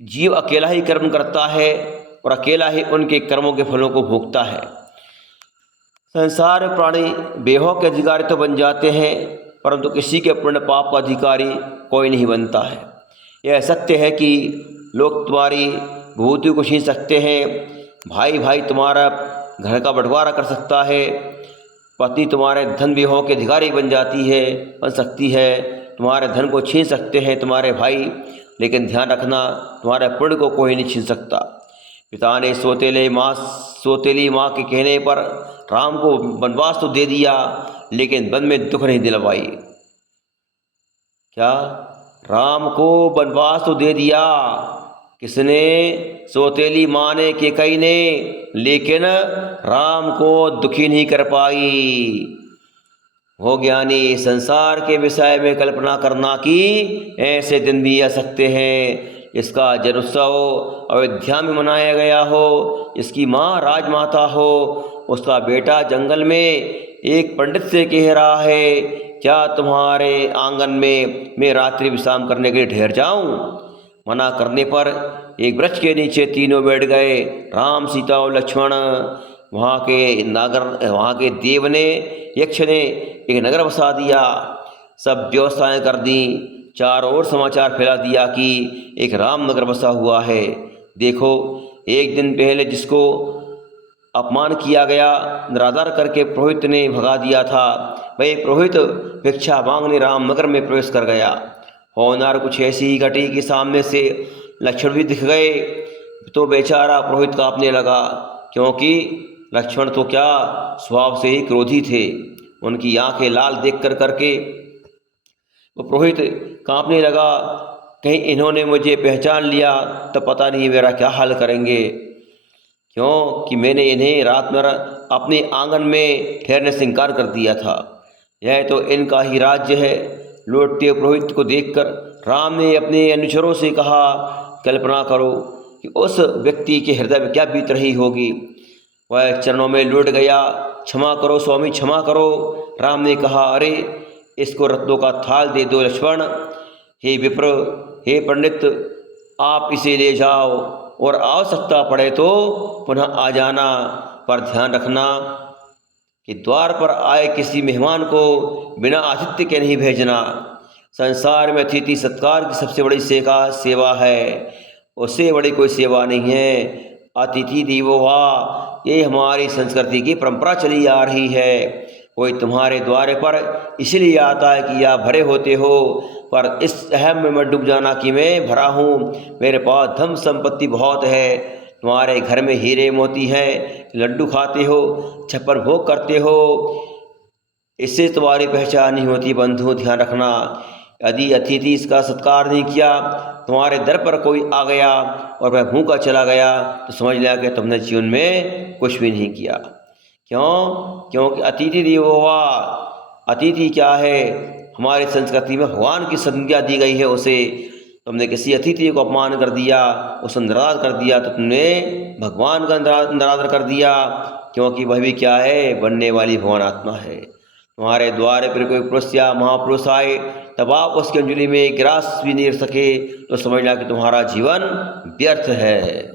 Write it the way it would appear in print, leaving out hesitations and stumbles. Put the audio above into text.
जीव अकेला ही कर्म करता है और अकेला ही उनके कर्मों के फलों को भोगता है। संसार में प्राणी बेहों के अधिकारी तो बन जाते हैं, परंतु किसी के पुण्य पाप का अधिकारी कोई नहीं बनता है। यह सत्य है कि लोग तुम्हारी विभूति को छीन सकते हैं, भाई भाई तुम्हारा घर का बंटवारा कर सकता है, पत्नी तुम्हारे धन विभव के अधिकारी बन सकती है, तुम्हारे धन को छीन सकते हैं तुम्हारे भाई, लेकिन ध्यान रखना तुम्हारे पुण्य को कोई नहीं छीन सकता। पिता ने सोतेली माँ के कहने पर राम को वनवास तो दे दिया, लेकिन वन में दुख नहीं दिलवाई। क्या? राम को वनवास तो दे दिया, किसने? सोतेली माँ ने, कैकेयी ने, लेकिन राम को दुखी नहीं कर पाई। हो ज्ञानी, संसार के विषय में कल्पना करना कि ऐसे दिन भी आ सकते हैं इसका जन्मोत्सव अयोध्या में मनाया गया हो, इसकी माँ राजमाता हो, उसका बेटा जंगल में एक पंडित से कह रहा है, क्या तुम्हारे आंगन में मैं रात्रि विश्राम करने के लिए ठहर जाऊं? मना करने पर एक वृक्ष के नीचे तीनों बैठ गए, राम, सीता और लक्ष्मण। वहाँ के देव ने, यक्ष ने एक नगर बसा दिया, सब व्यवस्थाएं कर दी, चारों ओर समाचार फैला दिया कि एक राम नगर बसा हुआ है। देखो, एक दिन पहले जिसको अपमान किया गया, निरादर करके पुरोहित ने भगा दिया था, वही पुरोहित भिक्षा मांगने राम नगर में प्रवेश कर गया। होनहार कुछ ऐसी ही घटी कि सामने से लक्ष्मण भी दिख गए, तो बेचारा पुरोहित कांपने लगा, क्योंकि लक्ष्मण तो क्या स्वभाव से ही क्रोधी थे। उनकी आंखें लाल देख करके वो पुरोहित कांपने लगा, कहीं इन्होंने मुझे पहचान लिया तो पता नहीं मेरा क्या हाल करेंगे, क्योंकि मैंने इन्हें रात में अपने आंगन में ठहरने से इनकार कर दिया था। यह तो इनका ही राज्य है। लौटते पुरोहित को देखकर राम ने अपने अनुचरों से कहा, कल्पना करो कि उस व्यक्ति के हृदय में क्या बीत रही होगी। वह चरणों में लौट गया, क्षमा करो स्वामी, क्षमा करो। राम ने कहा, अरे इसको रत्नों का थाल दे दो लक्ष्मण। हे विप्र, हे पंडित, आप इसे ले जाओ और आवश्यकता पड़े तो पुनः आ जाना, पर ध्यान रखना कि द्वार पर आए किसी मेहमान को बिना आतिथ्य के नहीं भेजना। संसार में अतिथि सत्कार की सबसे बड़ी सेवा है, उससे बड़ी कोई सेवा नहीं है। अतिथि देवो भव, ये हमारी संस्कृति की परंपरा चली आ रही है। कोई तुम्हारे द्वार पर इसलिए आता है कि आप भरे होते हो, पर इस अहम में मत डूब जाना कि मैं भरा हूँ, मेरे पास धन संपत्ति बहुत है। तुम्हारे घर में हीरे मोती हैं, लड्डू खाते हो, छप्पर भोग करते हो, इससे तुम्हारी पहचान नहीं होती। बंधु, ध्यान रखना, यदि अतिथि इसका सत्कार नहीं किया, तुम्हारे दर पर कोई आ गया और वह भूखा चला गया, तो समझ लिया कि तुमने जीवन में कुछ भी नहीं किया। क्यों? क्योंकि अतिथि देवो भव, अतिथि क्या है? हमारी संस्कृति में भगवान की संज्ञा दी गई है उसे। तुमने किसी अतिथि को अपमान कर दिया, उसे निरादर कर दिया, तो तुमने भगवान का निरादर कर दिया, क्योंकि वह भी क्या है? बनने वाली भगवान आत्मा है। तुम्हारे द्वार पर कोई पुरुष या महापुरुष आए, तब आप उसकी अंजलि में गिरास भी नहीं रख सके, तो समझना कि तुम्हारा जीवन व्यर्थ है।